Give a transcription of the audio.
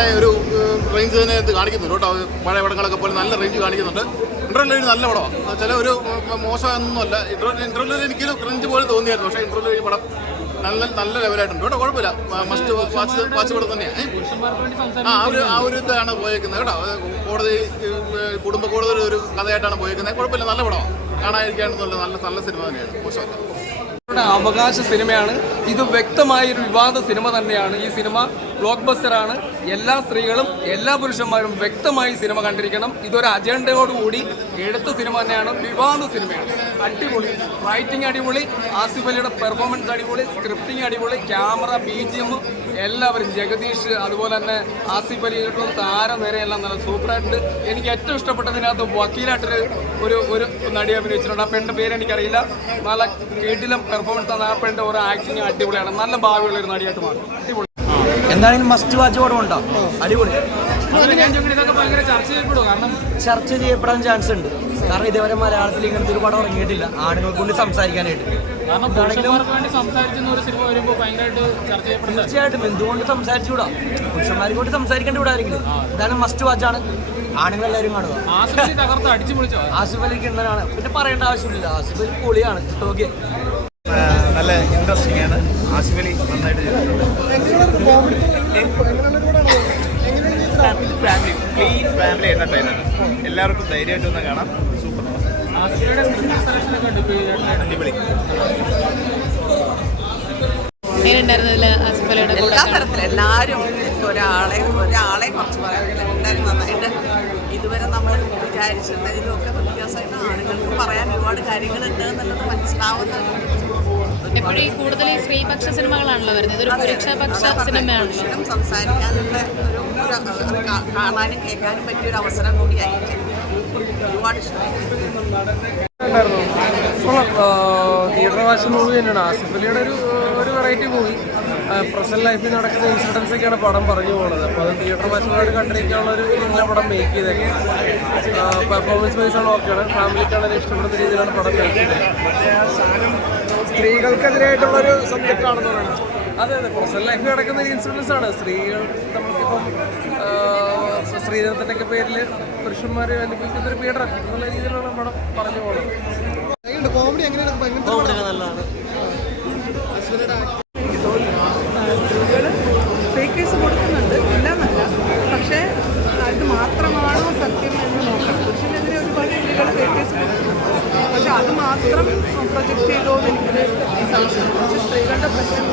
സിനിമയുടെ ഒരു റേഞ്ച് തന്നെ ഇത് കാണിക്കുന്നുണ്ട് കേട്ടോ. പഴയ പടങ്ങളൊക്കെ പോലെ നല്ല റേഞ്ച് കാണിക്കുന്നുണ്ട്. ഇൻ്റർവ്യൂ നല്ല പടമാണ്. ചില ഒരു മോശമൊന്നുമല്ല. ഇൻ്റർവ്യൂ എനിക്കൊരു ക്രിഞ്ച് പോലെ തോന്നിയായിരുന്നു. പക്ഷേ ഇൻ്റർവ്യൂ പടം നല്ല ലെവലായിട്ടുണ്ട് കേട്ടോ. കുഴപ്പമില്ല. മസ്റ്റ് വാച്ച് പടം തന്നെയാണ്. ആ ഒരു ഇതാണ് പോയേക്കുന്നത് കേട്ടോ. കോടതി കുടുംബ കോടതി ഒരു കഥയായിട്ടാണ് പോയേക്കുന്നത്. കുഴപ്പമില്ല, നല്ല പടമാണ്. കാണാതിരിക്കാണെന്നുള്ള നല്ല സിനിമ തന്നെയാണ്. മോശമല്ല. അവകാശ സിനിമയാണ് ഇത്. വ്യക്തമായൊരു വിവാദ സിനിമ തന്നെയാണ്. ഈ സിനിമ ബ്ലോക്ക് ബസ്റ്ററാണ്. എല്ലാ സ്ത്രീകളും എല്ലാ പുരുഷന്മാരും വ്യക്തമായി സിനിമ കണ്ടിരിക്കണം. ഇതൊരു അജണ്ടയോടുകൂടി എടുത്ത സിനിമ തന്നെയാണ്. വിവാദ സിനിമയാണ്. അടിപൊളി റൈറ്റിംഗ്, അടിപൊളി. ആസിഫ് അലിയുടെ പെർഫോമൻസ് അടിപൊളി, സ്ക്രിപ്റ്റിംഗ് അടിപൊളി, ക്യാമറ, BGM എല്ലാവരും, ജഗദീഷ് അതുപോലെ തന്നെ ആസിഫ് അലിയുടെ താരനിരയെല്ലാം നല്ല സൂപ്പറായിട്ടുണ്ട്. എനിക്ക് ഏറ്റവും ഇഷ്ടപ്പെട്ടതിനകത്ത് വക്കീലായിട്ടൊരു ഒരു നടി അഭിനയിച്ചിട്ടുണ്ട്. ആ പെണ്ണിൻ്റെ പേര് എനിക്കറിയില്ല. നല്ല കിടിലം പെർഫോമൻസ് ആണ്. ആ പെണ്ണിൻ്റെ ഓരോ ആക്ടിങ് അടിപൊളിയാണ്. നല്ല ഭാവിയുള്ള ഒരു നടിയായിട്ട് മാറും. അടിപൊളി. എന്തായാലും മസ്റ്റ് വാച്ച് പടം ഉണ്ടോ? അടിപൊളി. ഇതൊക്കെ ഭയങ്കര ചർച്ച ചെയ്യപ്പെടാൻ ചാൻസ് ഉണ്ട്. കാരണം ഇതുവരെ മലയാളത്തിൽ ഇങ്ങനത്തെ ഒരു പടം ഇറങ്ങിയിട്ടില്ല ആണുങ്ങൾക്ക് കൊണ്ട് സംസാരിക്കാനായിട്ട്. തീർച്ചയായിട്ടും എന്തുകൊണ്ട് സംസാരിച്ചുകൂടാ? പുരുഷന്മാരെ കൊണ്ട് സംസാരിക്കേണ്ട ഇവിടെ ആരെങ്കിലും. എന്തായാലും മസ്റ്റ് വാച്ചാണ്. ആണുങ്ങളെല്ലാവരും കാണുക. ആസിഫ് അലി കിണ്ണനാണ്, പിന്നെ പറയേണ്ട ആവശ്യമില്ല. ആസിഫ് അലി പൊളിയാണ്. ഓക്കെ, നല്ല ഇൻട്രസ്റ്റിംഗ് ആണ്. ആസിഫ് അലി നന്നായിട്ട് ചെയ്തിട്ടുണ്ട്. Family entertainer. എല്ലാവർക്കും ധൈര്യമായിട്ട് ഒന്ന് കാണാം. സൂപ്പർ. അടിപൊളി. എല്ലാ തരത്തിലും എല്ലാവരും ഒരാളെ കുറച്ച് പറയാനില്ല. എല്ലാവരും നന്നായിട്ട് ഇതുവരെ നമ്മൾ വിചാരിച്ചിരുന്നതിലൊക്കെ വ്യത്യാസമായിട്ട് ആണുങ്ങൾക്ക് പറയാൻ ഒരുപാട് കാര്യങ്ങളുണ്ട് എന്നുള്ളത് മനസ്സിലാവുന്നുണ്ട്. എപ്പോഴും കൂടുതൽ സ്ത്രീപക്ഷ സിനിമകളാണല്ലോ വരുന്നത്. ഇതൊരു പുരുഷപക്ഷ സിനിമയാണ്. സംസാരിക്കാനുള്ള ഒരു കാണാനും കേൾക്കാനും പറ്റിയൊരു അവസരം കൂടിയായിട്ട് ഒരുപാട് ഇഷ്ടമായി. തിയേറ്റർ വാച്ച് മൂവി തന്നെയാണ്. ആസിഫ് അലിയുടെ ഒരു വെറൈറ്റി മൂവി. പ്രസന്റ് ലൈഫിൽ നടക്കുന്ന ഇൻസിഡൻസ് ഒക്കെയാണ് പടം പറഞ്ഞു പോകുന്നത്. അപ്പോൾ അത് തിയേറ്റർ വാച്ചുമായിട്ട് കണ്ടിരിക്കാനുള്ള ഒരു നല്ല പടം മേക്ക് ചെയ്തേക്കുന്നത്. പെർഫോമൻസ് വൈസ് ആണ് ഓക്കെയാണ്. ഫാമിലിക്കാണെങ്കിൽ ഇഷ്ടപ്പെടുന്ന രീതിയിലാണ് പടം മേക്ക് ചെയ്തത്. സ്ത്രീകൾക്കെതിരായിട്ടുള്ളൊരു സബ്ജക്റ്റ് ആണെന്ന് പറയുന്നത്. അതെ, പ്രസന്റ് ലൈഫിൽ നടക്കുന്ന ഒരു ഇൻസിഡൻസ് ആണ്. സ്ത്രീകൾ നമുക്കിപ്പം സ്ത്രീധനത്തിൻ്റെ ഒക്കെ പേരിൽ പുരുഷന്മാരെ അനുഭവിക്കുന്ന ഒരു പീഡനം എന്നുള്ള രീതിയിലാണ് പടം പറഞ്ഞു പോകുന്നത്. കോമഡി എങ്ങനെയാണ്? നല്ലതാണ്. സ്ത്രീകൾ ഫേക്ക് കേസ് കൊടുക്കുന്നുണ്ട്, ഇല്ലെന്നല്ല. പക്ഷേ ഇത് മാത്രമാണോ സത്യം എന്ന് നോക്കണം. പുരുഷനെതിരെ ഒരുപാട് സ്ത്രീകൾ ഫേക്ക് കേസ് കൊടുക്കുന്നുണ്ട്. പക്ഷെ അത് മാത്രം പ്രൊജക്റ്റ് ചെയ്തോ എന്ന് എനിക്കൊരു സംശയം. പക്ഷേ സ്ത്രീകളുടെ പ്രശ്നം